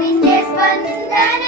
നിന്റെ സ്പന്ദനം